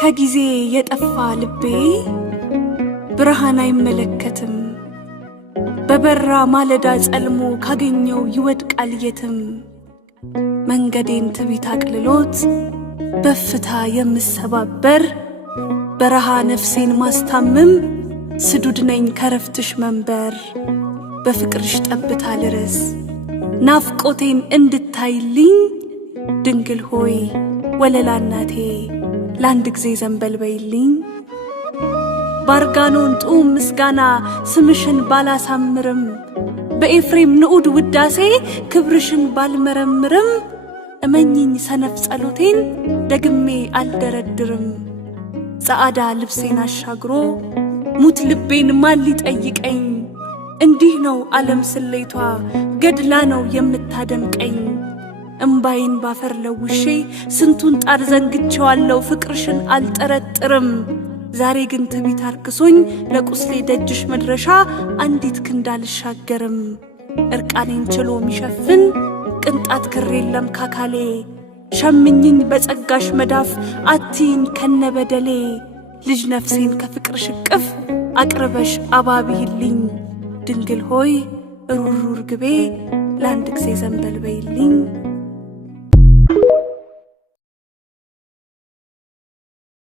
ከጊዜ የጠፋ ልቤ ብርሃን አይመለከትም። በበራ ማለዳ ጸልሞ ካገኘው ይወድቃል የትም። መንገዴን ትቢት አቅልሎት በፍታ የምሰባበር በረሃ ነፍሴን ማስታምም ስዱድ ነኝ ከረፍትሽ መንበር። በፍቅርሽ ጠብታ ልረስ ናፍቆቴን እንድታይልኝ ድንግል ሆይ ወለላ እናቴ ለአንድ ጊዜ ዘንበል በይልኝ። ባርጋኖን ጡም ምስጋና ስምሽን ባላሳምርም በኤፍሬም ንዑድ ውዳሴ ክብርሽን ባልመረምርም እመኝኝ ሰነፍ ጸሎቴን ደግሜ አልደረድርም። ጸዓዳ ልብሴን አሻግሮ ሙት ልቤን ማን ሊጠይቀኝ? እንዲህ ነው ዓለም ስሌቷ ገድላ ነው የምታደምቀኝ። እምባይን ባፈር ለውሼ ስንቱን ጣር ዘንግቼዋለሁ ፍቅርሽን አልጠረጥርም። ዛሬ ግን ትቢት አርክሶኝ ለቁስሌ ደጅሽ መድረሻ አንዲት ክንድ አልሻገርም። እርቃኔን ችሎ ሚሸፍን ቅንጣት ክር የለም ካካሌ። ሸምኝኝ በጸጋሽ መዳፍ አትይኝ ከነበደሌ። ልጅ ነፍሴን ከፍቅርሽ እቅፍ አቅርበሽ አባብይልኝ። ድንግል ሆይ ሩሩ ርግቤ ለአንድ ጊዜ ዘንበል በይልኝ።